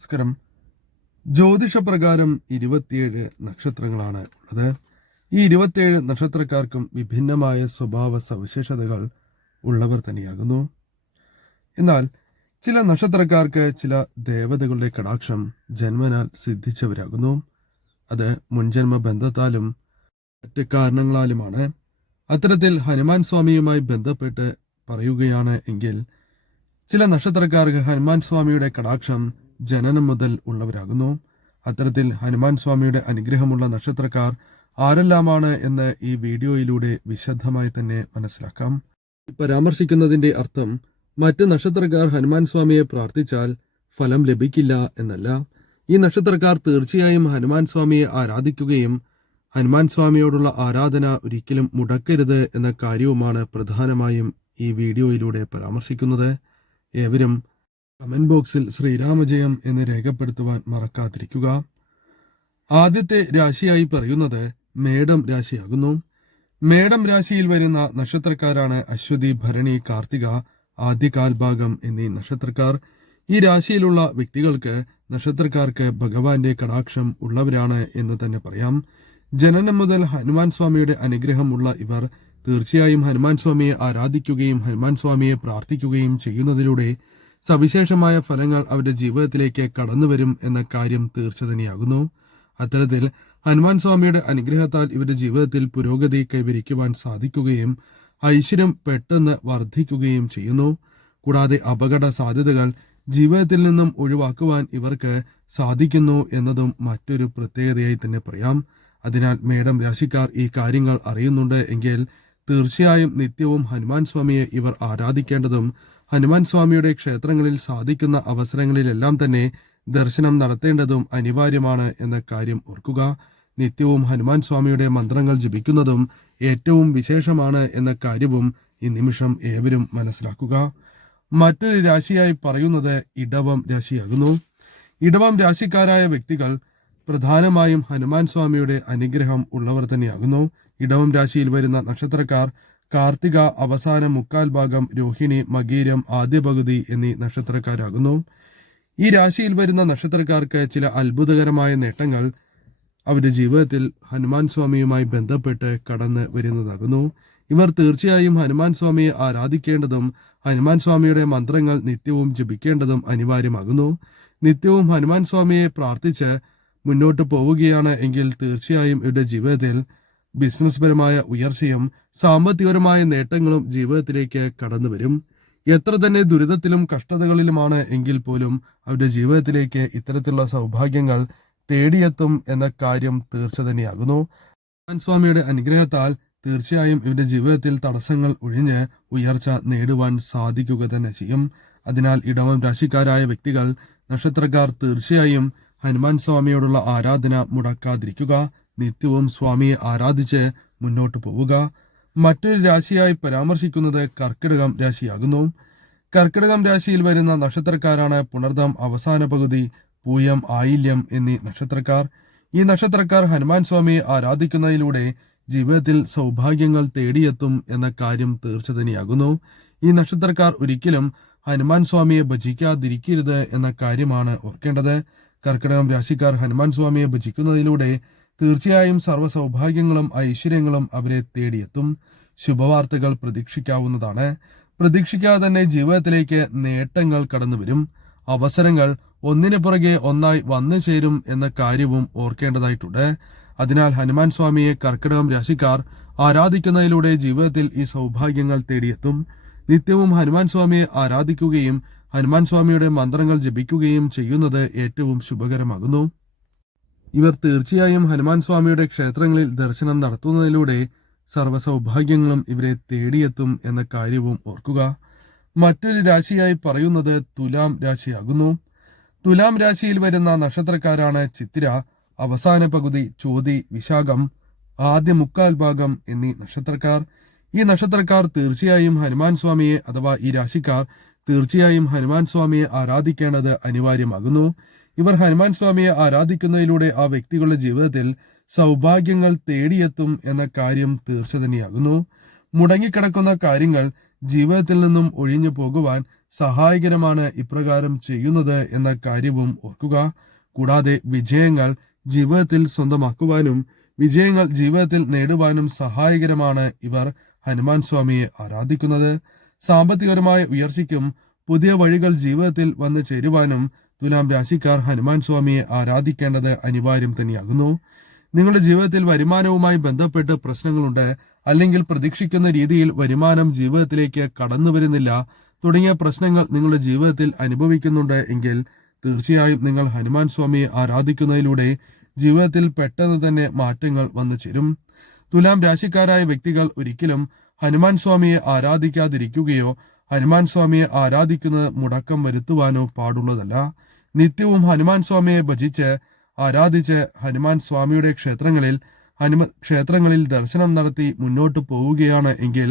നമസ്കാരം. ജ്യോതിഷപ്രകാരം 27 നക്ഷത്രങ്ങളാണ് ഉള്ളത്. ഈ 27 നക്ഷത്രക്കാർക്കും വിഭിന്നമായ സ്വഭാവ സവിശേഷതകൾ ഉള്ളവർ തന്നെയാകുന്നു. എന്നാൽ ചില നക്ഷത്രക്കാർക്ക് ചില ദേവതകളുടെ കടാക്ഷം ജന്മനാൽ സിദ്ധിച്ചവരാകുന്നു. അത് മുൻജന്മ ബന്ധത്താലും മറ്റ് കാരണങ്ങളാലുമാണ്. അത്തരത്തിൽ ഹനുമാൻ സ്വാമിയുമായി ബന്ധപ്പെട്ട് പറയുകയാണ് എങ്കിൽ ചില നക്ഷത്രക്കാർക്ക് ഹനുമാൻ സ്വാമിയുടെ കടാക്ഷം ജനനം മുതൽ ഉള്ളവരാകുന്നു. അത്തരത്തിൽ ഹനുമാൻ സ്വാമിയുടെ അനുഗ്രഹമുള്ള നക്ഷത്രക്കാർ ആരെല്ലാമാണ് എന്ന് ഈ വീഡിയോയിലൂടെ വിശദമായി തന്നെ മനസ്സിലാക്കാം. പരാമർശിക്കുന്നതിന്റെ അർത്ഥം മറ്റ് നക്ഷത്രക്കാർ ഹനുമാൻ സ്വാമിയെ പ്രാർത്ഥിച്ചാൽ ഫലം ലഭിക്കില്ല എന്നല്ല. ഈ നക്ഷത്രക്കാർ തീർച്ചയായും ഹനുമാൻ സ്വാമിയെ ആരാധിക്കുകയും ഹനുമാൻ സ്വാമിയോടുള്ള ആരാധന ഒരിക്കലും മുടക്കരുത് എന്ന കാര്യവുമാണ് പ്രധാനമായും ഈ വീഡിയോയിലൂടെ പരാമർശിക്കുന്നത്. ഏവരും കമന്റ് ബോക്സിൽ ശ്രീരാമജയം എന്ന് രേഖപ്പെടുത്തുവാൻ മറക്കാതിരിക്കുക. ആദ്യത്തെ രാശിയായി പറയുന്നത് മേടം രാശിയാകുന്നു. മേടം രാശിയിൽ വരുന്ന നക്ഷത്രക്കാരാണ് അശ്വതി, ഭരണി, കാർത്തിക, ആദ്യകാൽഭാഗം എന്നീ നക്ഷത്രക്കാർ. ഈ രാശിയിലുള്ള വ്യക്തികൾക്ക് നക്ഷത്രക്കാർക്ക് ഭഗവാന്റെ കടാക്ഷം ഉള്ളവരാണ് എന്ന് തന്നെ പറയാം. ജനനം മുതൽ ഹനുമാൻ സ്വാമിയുടെ അനുഗ്രഹമുള്ള ഇവർ തീർച്ചയായും ഹനുമാൻ സ്വാമിയെ ആരാധിക്കുകയും ഹനുമാൻ സ്വാമിയെ പ്രാർത്ഥിക്കുകയും ചെയ്യുന്നതിലൂടെ സവിശേഷമായ ഫലങ്ങൾ അവരുടെ ജീവിതത്തിലേക്ക് കടന്നുവരും എന്ന കാര്യം തീർച്ച തന്നെയാകുന്നു. അത്തരത്തിൽ ഹനുമാൻ സ്വാമിയുടെ അനുഗ്രഹത്താൽ ഇവരുടെ ജീവിതത്തിൽ പുരോഗതി കൈവരിക്കുവാൻ സാധിക്കുകയും ഐശ്വര്യം പെട്ടെന്ന് വർദ്ധിക്കുകയും ചെയ്യുന്നു. കൂടാതെ അപകട സാധ്യതകൾ ജീവിതത്തിൽ നിന്നും ഒഴിവാക്കുവാൻ ഇവർക്ക് സാധിക്കുന്നു എന്നതും മറ്റൊരു പ്രത്യേകതയായി തന്നെ പറയാം. അതിനാൽ മേടം രാശിക്കാർ ഈ കാര്യങ്ങൾ അറിയുന്നുണ്ട് എങ്കിൽ തീർച്ചയായും നിത്യവും ഹനുമാൻ സ്വാമിയെ ഇവർ ആരാധിക്കേണ്ടതും ഹനുമാൻ സ്വാമിയുടെ ക്ഷേത്രങ്ങളിൽ സാധിക്കുന്ന അവസരങ്ങളിലെല്ലാം തന്നെ ദർശനം നടത്തേണ്ടതും അനിവാര്യമാണ് എന്ന കാര്യം ഓർക്കുക. നിത്യവും ഹനുമാൻ സ്വാമിയുടെ മന്ത്രങ്ങൾ ജപിക്കുന്നതും ഏറ്റവും വിശേഷമാണ് എന്ന കാര്യവും ഈ നിമിഷം ഏവരും മനസ്സിലാക്കുക. മറ്റൊരു രാശിയായി പറയുന്നത് ഇടവം രാശിയാകുന്നു. ഇടവം രാശിക്കാരായ വ്യക്തികൾ പ്രധാനമായും ഹനുമാൻ സ്വാമിയുടെ അനുഗ്രഹം ഉള്ളവർ തന്നെയാകുന്നു. ഇടവം രാശിയിൽ വരുന്ന നക്ഷത്രക്കാർ കാർത്തിക, അവസാന മുക്കാൽ ഭാഗം, രോഹിണി, മകീരം, ആദ്യ പകുതി എന്നീ നക്ഷത്രക്കാരാകുന്നു. ഈ രാശിയിൽ വരുന്ന നക്ഷത്രക്കാർക്ക് ചില അത്ഭുതകരമായ നേട്ടങ്ങൾ അവരുടെ ജീവിതത്തിൽ ഹനുമാൻ സ്വാമിയുമായി ബന്ധപ്പെട്ട് കടന്നു വരുന്നതാകുന്നു. ഇവർ തീർച്ചയായും ഹനുമാൻ സ്വാമിയെ ആരാധിക്കേണ്ടതും ഹനുമാൻ സ്വാമിയുടെ മന്ത്രങ്ങൾ നിത്യവും ജപിക്കേണ്ടതും അനിവാര്യമാകുന്നു. നിത്യവും ഹനുമാൻ സ്വാമിയെ പ്രാർത്ഥിച്ച് മുന്നോട്ട് പോവുകയാണ് എങ്കിൽ തീർച്ചയായും ഇവരുടെ ജീവിതത്തിൽ ബിസിനസ് പരമായ ഉയർച്ചയും സാമ്പത്തികപരമായ നേട്ടങ്ങളും ജീവിതത്തിലേക്ക് കടന്നു വരും. എത്ര തന്നെ ദുരിതത്തിലും കഷ്ടതകളിലുമാണ് എങ്കിൽ പോലും അവരുടെ ജീവിതത്തിലേക്ക് ഇത്തരത്തിലുള്ള സൗഭാഗ്യങ്ങൾ തേടിയെത്തും എന്ന കാര്യം തീർച്ച തന്നെയാകുന്നു. ഹനുമാൻ സ്വാമിയുടെ അനുഗ്രഹത്താൽ തീർച്ചയായും ഇവരുടെ ജീവിതത്തിൽ തടസ്സങ്ങൾ ഒഴിഞ്ഞ് ഉയർച്ച നേടുവാൻ സാധിക്കുക തന്നെ ചെയ്യും. അതിനാൽ ഇടവം രാശിക്കാരായ വ്യക്തികൾ നക്ഷത്രക്കാർ തീർച്ചയായും ഹനുമാൻ സ്വാമിയോടുള്ള ആരാധന മുടക്കാതിരിക്കുക. നിത്യവും സ്വാമിയെ ആരാധിച്ച് മുന്നോട്ട് പോവുക. മറ്റൊരു രാശിയായി പരാമർശിക്കുന്നത് കർക്കിടകം രാശിയാകുന്നു. കർക്കിടകം രാശിയിൽ വരുന്ന നക്ഷത്രക്കാരാണ് പുണർദം, അവസാന പകുതി, പൂയം, ആയില്യം എന്നീ നക്ഷത്രക്കാർ. ഈ നക്ഷത്രക്കാർ ഹനുമാൻ സ്വാമിയെ ആരാധിക്കുന്നതിലൂടെ ജീവിതത്തിൽ സൗഭാഗ്യങ്ങൾ തേടിയെത്തും എന്ന കാര്യം തീർച്ച തന്നെയാകുന്നു. ഈ നക്ഷത്രക്കാർ ഒരിക്കലും ഹനുമാൻ സ്വാമിയെ ഭജിക്കാതിരിക്കരുത് എന്ന കാര്യമാണ് ഓർക്കേണ്ടത്. കർക്കിടകം രാശിക്കാർ ഹനുമാൻ സ്വാമിയെ ഭജിക്കുന്നതിലൂടെ തീർച്ചയായും സർവ്വ സൗഭാഗ്യങ്ങളും ഐശ്വര്യങ്ങളും അവരെ തേടിയെത്തും. ശുഭവാർത്തകൾ പ്രതീക്ഷിക്കാവുന്നതാണ്. പ്രതീക്ഷിക്കാതെ തന്നെ ജീവിതത്തിലേക്ക് നേട്ടങ്ങൾ കടന്നുവരും. അവസരങ്ങൾ ഒന്നിനു പുറകെ ഒന്നായി വന്നു ചേരും എന്ന കാര്യവും ഓർക്കേണ്ടതായിട്ടുണ്ട്. അതിനാൽ ഹനുമാൻ സ്വാമിയെ കർക്കിടകം രാശിക്കാർ ആരാധിക്കുന്നതിലൂടെ ജീവിതത്തിൽ ഈ സൗഭാഗ്യങ്ങൾ തേടിയെത്തും. നിത്യവും ഹനുമാൻ സ്വാമിയെ ആരാധിക്കുകയും ഹനുമാൻ സ്വാമിയുടെ മന്ത്രങ്ങൾ ജപിക്കുകയും ചെയ്യുന്നത് ഏറ്റവും ശുഭകരമാകുന്നു. ഇവർ തീർച്ചയായും ഹനുമാൻ സ്വാമിയുടെ ക്ഷേത്രങ്ങളിൽ ദർശനം നടത്തുന്നതിലൂടെ സർവ്വ സൗഭാഗ്യങ്ങളും ഇവരെ തേടിയെത്തും എന്ന കാര്യവും ഓർക്കുക. മറ്റൊരു രാശിയായി പറയുന്നത് തുലാം രാശിയാകുന്നു. തുലാം രാശിയിൽ വരുന്ന നക്ഷത്രക്കാരാണ് ചിത്തിര, അവസാന പകുതി, ചോതി, വിശാഖം, ആദ്യ മുക്കാൽ ഭാഗം എന്നീ നക്ഷത്രക്കാർ. ഈ നക്ഷത്രക്കാർ തീർച്ചയായും ഹനുമാൻ സ്വാമിയെ അഥവാ ഈ രാശിക്കാർ തീർച്ചയായും ഹനുമാൻ സ്വാമിയെ ആരാധിക്കേണ്ടത് അനിവാര്യമാകുന്നു. ഇവർ ഹനുമാൻ സ്വാമിയെ ആരാധിക്കുന്നതിലൂടെ ആ വ്യക്തികളുടെ ജീവിതത്തിൽ സൗഭാഗ്യങ്ങൾ തേടിയെത്തും എന്ന കാര്യം തീർച്ച തന്നെയാകുന്നു. മുടങ്ങിക്കിടക്കുന്ന കാര്യങ്ങൾ ജീവിതത്തിൽ നിന്നും ഒഴിഞ്ഞു പോകുവാൻ സഹായകരമാണ് ഇപ്രകാരം ചെയ്യുന്നത് എന്ന കാര്യവും ഓർക്കുക. കൂടാതെ വിജയങ്ങൾ ജീവിതത്തിൽ സ്വന്തമാക്കുവാനും വിജയങ്ങൾ ജീവിതത്തിൽ നേടുവാനും സഹായകരമാണ് ഇവർ ഹനുമാൻ സ്വാമിയെ ആരാധിക്കുന്നത്. സാമ്പത്തികപരമായ ഉയർച്ചയ്ക്കും പുതിയ വഴികൾ ജീവിതത്തിൽ വന്നു ചേരുവാനും തുലാം രാശിക്കാർ ഹനുമാൻ സ്വാമിയെ ആരാധിക്കേണ്ടത് അനിവാര്യം തന്നെയാകുന്നു. നിങ്ങളുടെ ജീവിതത്തിൽ വരുമാനവുമായി ബന്ധപ്പെട്ട് പ്രശ്നങ്ങളുണ്ട്, അല്ലെങ്കിൽ പ്രതീക്ഷിക്കുന്ന രീതിയിൽ വരുമാനം ജീവിതത്തിലേക്ക് കടന്നു വരുന്നില്ല തുടങ്ങിയ പ്രശ്നങ്ങൾ നിങ്ങളുടെ ജീവിതത്തിൽ അനുഭവിക്കുന്നുണ്ട് എങ്കിൽ തീർച്ചയായും നിങ്ങൾ ഹനുമാൻ സ്വാമിയെ ആരാധിക്കുന്നതിലൂടെ ജീവിതത്തിൽ പെട്ടെന്ന് തന്നെ മാറ്റങ്ങൾ വന്നു ചേരും. തുലാം രാശിക്കാരായ വ്യക്തികൾ ഒരിക്കലും ഹനുമാൻ സ്വാമിയെ ആരാധിക്കാതിരിക്കുകയോ ഹനുമാൻ സ്വാമിയെ ആരാധിക്കുന്നത് മുടക്കം വരുത്തുവാനോ പാടുള്ളതല്ല. നിത്യവും ഹനുമാൻ സ്വാമിയെ ഭജിച്ച് ആരാധിച്ച് ഹനുമാൻ സ്വാമിയുടെ ക്ഷേത്രങ്ങളിൽ ദർശനം നടത്തി മുന്നോട്ട് പോവുകയാണ് എങ്കിൽ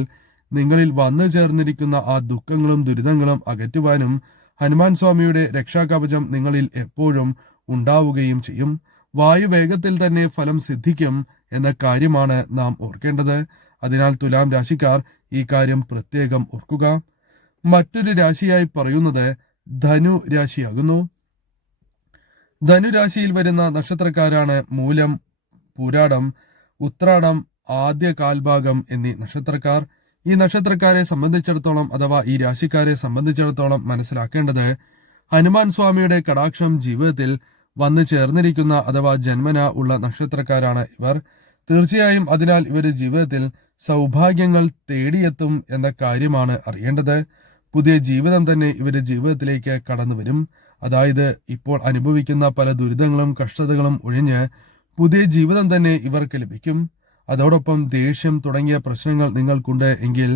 നിങ്ങളിൽ വന്നു ചേർന്നിരിക്കുന്ന ആ ദുഃഖങ്ങളും ദുരിതങ്ങളും അകറ്റുവാനും ഹനുമാൻ സ്വാമിയുടെ രക്ഷാകവചം നിങ്ങളിൽ എപ്പോഴും ഉണ്ടാവുകയും ചെയ്യും. വായുവേഗത്തിൽ തന്നെ ഫലം സിദ്ധിക്കും എന്ന കാര്യമാണ് നാം ഓർക്കേണ്ടത്. അതിനാൽ തുലാം രാശിക്കാർ ഈ കാര്യം പ്രത്യേകം ഓർക്കുക. മറ്റൊരു രാശിയായി പറയുന്നത് ധനു രാശിയാകുന്നു. ധനുരാശിയിൽ വരുന്ന നക്ഷത്രക്കാരാണ് മൂലം, പൂരാടം, ഉത്രാടം, ആദ്യ കാൽഭാഗം എന്നീ നക്ഷത്രക്കാർ. ഈ നക്ഷത്രക്കാരെ സംബന്ധിച്ചിടത്തോളം അഥവാ ഈ രാശിക്കാരെ സംബന്ധിച്ചിടത്തോളം മനസ്സിലാക്കേണ്ടത് ഹനുമാൻ സ്വാമിയുടെ കടാക്ഷം ജീവിതത്തിൽ വന്നു ചേർന്നിരിക്കുന്ന അഥവാ ജന്മന ഉള്ള നക്ഷത്രക്കാരാണ് ഇവർ. തീർച്ചയായും അതിനാൽ ഇവരുടെ ജീവിതത്തിൽ സൗഭാഗ്യങ്ങൾ തേടിയെത്തും എന്ന കാര്യമാണ് അറിയേണ്ടത്. പുതിയ ജീവിതം തന്നെ ഇവരുടെ ജീവിതത്തിലേക്ക് കടന്നു വരും. അതായത് ഇപ്പോൾ അനുഭവിക്കുന്ന പല ദുരിതങ്ങളും കഷ്ടതകളും ഒഴിഞ്ഞ് പുതിയ ജീവിതം തന്നെ ഇവർക്ക് ലഭിക്കും. അതോടൊപ്പം ദേഷ്യം തുടങ്ങിയ പ്രശ്നങ്ങൾ നിങ്ങൾക്കുണ്ട് എങ്കിൽ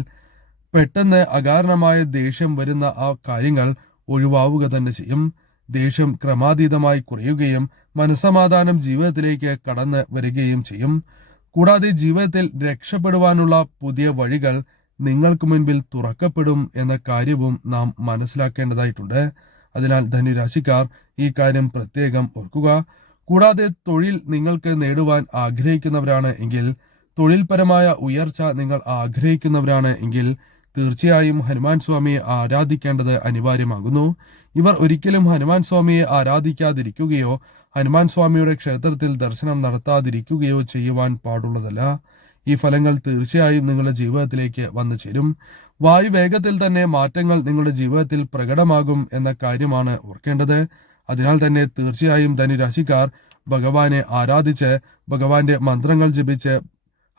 പെട്ടെന്ന് അകാരണമായ ദേഷ്യം വരുന്ന ആ കാര്യങ്ങൾ ഒഴിവാവുക തന്നെ ചെയ്യും. ദേഷ്യം ക്രമാതീതമായി കുറയുകയും മനസ്സമാധാനം ജീവിതത്തിലേക്ക് കടന്നു വരികയും ചെയ്യും. കൂടാതെ ജീവിതത്തിൽ രക്ഷപ്പെടുവാനുള്ള പുതിയ വഴികൾ നിങ്ങൾക്ക് മുൻപിൽ തുറക്കപ്പെടും എന്ന കാര്യവും നാം മനസ്സിലാക്കേണ്ടതായിട്ടുണ്ട്. അതിനാൽ ധനുരാശിക്കാർ ഈ കാര്യം പ്രത്യേകം ഓർക്കുക. കൂടാതെ തൊഴിൽ നിങ്ങൾക്ക് നേടുവാൻ ആഗ്രഹിക്കുന്നവരാണ് എങ്കിൽ, തൊഴിൽപരമായ ഉയർച്ച നിങ്ങൾ ആഗ്രഹിക്കുന്നവരാണ് എങ്കിൽ തീർച്ചയായും ഹനുമാൻ സ്വാമിയെ ആരാധിക്കേണ്ടത് അനിവാര്യമാകുന്നു. ഇവർ ഒരിക്കലും ഹനുമാൻ സ്വാമിയെ ആരാധിക്കാതിരിക്കുകയോ ഹനുമാൻ സ്വാമിയുടെ ക്ഷേത്രത്തിൽ ദർശനം നടത്താതിരിക്കുകയോ ചെയ്യുവാൻ പാടുള്ളതല്ല. ഈ ഫലങ്ങൾ തീർച്ചയായും നിങ്ങളുടെ ജീവിതത്തിലേക്ക് വന്നു ചേരും. വായുവേഗത്തിൽ തന്നെ മാറ്റങ്ങൾ നിങ്ങളുടെ ജീവിതത്തിൽ പ്രകടമാകും എന്ന കാര്യമാണ് ഓർക്കേണ്ടത്. അതിനാൽ തന്നെ തീർച്ചയായും ധനുരാശിക്കാർ ഭഗവാനെ ആരാധിച്ച് ഭഗവാന്റെ മന്ത്രങ്ങൾ ജപിച്ച്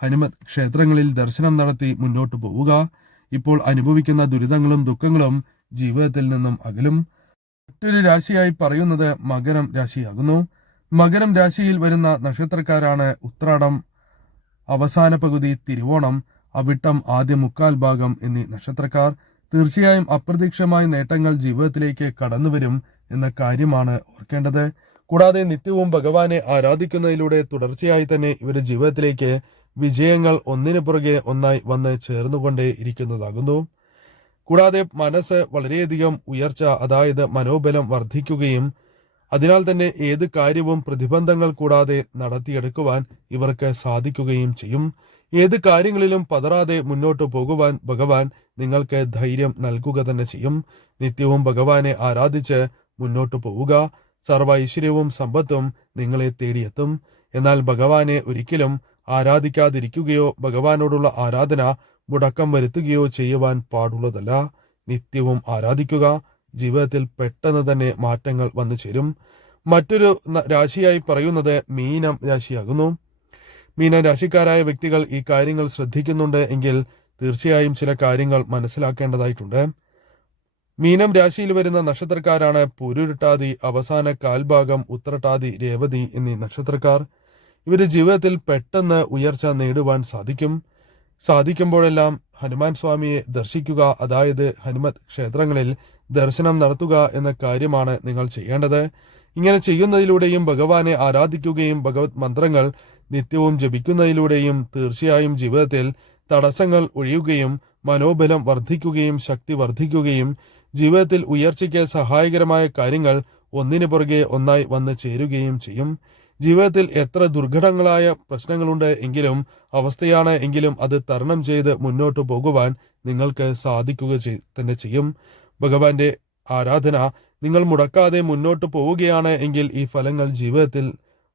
ഹനുമത് ക്ഷേത്രങ്ങളിൽ ദർശനം നടത്തി മുന്നോട്ട് പോവുക. ഇപ്പോൾ അനുഭവിക്കുന്ന ദുരിതങ്ങളും ദുഃഖങ്ങളും ജീവിതത്തിൽ നിന്നും അകലും. മറ്റൊരു രാശിയായി പറയുന്നത് മകരം രാശിയാകുന്നു. മകരം രാശിയിൽ വരുന്ന നക്ഷത്രക്കാരാണ് ഉത്രാടം, അവസാന പകുതി തിരുവോണം, അവിട്ടം, ആദ്യ മുക്കാൽ ഭാഗം എന്നീ നക്ഷത്രക്കാർ. തീർച്ചയായും അപ്രതീക്ഷിതമായ നേട്ടങ്ങൾ ജീവിതത്തിലേക്ക് കടന്നുവരും എന്ന കാര്യമാണ് ഓർക്കേണ്ടത്. കൂടാതെ നിത്യവും ഭഗവാനെ ആരാധിക്കുന്നതിലൂടെ തുടർച്ചയായി തന്നെ ഇവരുടെ ജീവിതത്തിലേക്ക് വിജയങ്ങൾ ഒന്നിനു പുറകെ ഒന്നായി വന്ന് ചേർന്നുകൊണ്ടേ ഇരിക്കുന്നതാകുന്നു. കൂടാതെ മനസ്സ് വളരെയധികം ഉയർച്ച, അതായത് മനോബലം വർദ്ധിക്കുകയും അതിനാൽ തന്നെ ഏത് കാര്യവും പ്രതിബന്ധങ്ങൾ കൂടാതെ നടത്തിയെടുക്കുവാൻ ഇവർക്ക് സാധിക്കുകയും ചെയ്യും. ഏത് കാര്യങ്ങളിലും പതറാതെ മുന്നോട്ട് പോകുവാൻ ഭഗവാൻ നിങ്ങൾക്ക് ധൈര്യം നൽകുക തന്നെ ചെയ്യും. നിത്യവും ഭഗവാനെ ആരാധിച്ച് മുന്നോട്ട് പോവുക. സർവ്വ ഐശ്വര്യവും സമ്പത്തും നിങ്ങളെ തേടിയെത്തും. എന്നാൽ ഭഗവാനെ ഒരിക്കലും ആരാധിക്കാതിരിക്കുകയോ ഭഗവാനോടുള്ള ആരാധന മുടക്കം വരുത്തുകയോ ചെയ്യുവാൻ പാടുള്ളതല്ല. നിത്യവും ആരാധിക്കുക. ജീവിതത്തിൽ പെട്ടെന്ന് തന്നെ മാറ്റങ്ങൾ വന്നു ചേരും. മറ്റൊരു രാശിയായി പറയുന്നത് മീനം രാശിയാകുന്നു. മീനം രാശിക്കാരായ വ്യക്തികൾ ഈ കാര്യങ്ങൾ ശ്രദ്ധിക്കുന്നുണ്ട് എങ്കിൽ തീർച്ചയായും ചില കാര്യങ്ങൾ മനസ്സിലാക്കേണ്ടതായിട്ടുണ്ട്. മീനം രാശിയിൽ വരുന്ന നക്ഷത്രക്കാരാണ് പുരുരുട്ടാതി, അവസാന കാൽഭാഗം, ഉത്രട്ടാതി, രേവതി എന്നീ നക്ഷത്രക്കാർ. ഇവരുടെ ജീവിതത്തിൽ പെട്ടെന്ന് ഉയർച്ച നേടുവാൻ സാധിക്കുമ്പോഴെല്ലാം ഹനുമാൻ സ്വാമിയെ ദർശിക്കുക, അതായത് ഹനുമത് ക്ഷേത്രങ്ങളിൽ ദർശനം നടത്തുക എന്ന കാര്യമാണ് നിങ്ങൾ ചെയ്യേണ്ടത്. ഇങ്ങനെ ചെയ്യുന്നതിലൂടെയും ഭഗവാനെ ആരാധിക്കുകയും ഭഗവത് മന്ത്രങ്ങൾ നിത്യവും ജപിക്കുന്നതിലൂടെയും തീർച്ചയായും ജീവിതത്തിൽ തടസ്സങ്ങൾ ഒഴിയുകയും മനോബലം വർദ്ധിക്കുകയും ശക്തി വർദ്ധിക്കുകയും ജീവിതത്തിൽ ഉയർച്ചയ്ക്ക് സഹായകരമായ കാര്യങ്ങൾ ഒന്നിനു പുറകെ ഒന്നായി വന്ന് ചേരുകയും ചെയ്യും. ജീവിതത്തിൽ എത്ര ദുർഘടങ്ങളായ പ്രശ്നങ്ങളുണ്ട് എങ്കിലും അവസ്ഥയാണ് എങ്കിലും അത് തരണം ചെയ്ത് മുന്നോട്ട് പോകുവാൻ നിങ്ങൾക്ക് സാധിക്കുക തന്നെ ചെയ്യും. ഭഗവാന്റെ ആരാധന നിങ്ങൾ മുടക്കാതെ മുന്നോട്ട് പോവുകയാണ് എങ്കിൽ ഈ ഫലങ്ങൾ ജീവിതത്തിൽ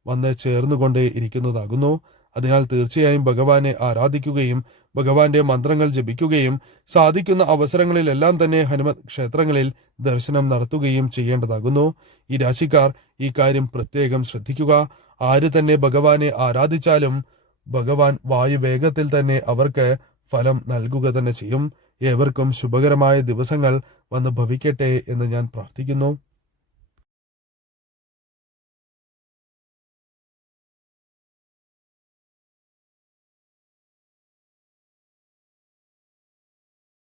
വന്ന് ചേർന്നുകൊണ്ടേ ഇരിക്കുന്നതാകുന്നു. അതിനാൽ തീർച്ചയായും ഭഗവാനെ ആരാധിക്കുകയും ഭഗവാന്റെ മന്ത്രങ്ങൾ ജപിക്കുകയും സാധിക്കുന്ന അവസരങ്ങളിലെല്ലാം തന്നെ ഹനുമത് ക്ഷേത്രങ്ങളിൽ ദർശനം നടത്തുകയും ചെയ്യേണ്ടതാകുന്നു. ഈ രാശിക്കാർ ഈ കാര്യം പ്രത്യേകം ശ്രദ്ധിക്കുക. ആര് തന്നെ ഭഗവാനെ ആരാധിച്ചാലും ഭഗവാൻ വായുവേഗത്തിൽ തന്നെ അവർക്ക് ഫലം നൽകുക തന്നെ ചെയ്യും. ഏവർക്കും ശുഭകരമായ ദിവസങ്ങൾ വന്ന് ഭവിക്കട്ടെ എന്ന് ഞാൻ പ്രാർത്ഥിക്കുന്നു.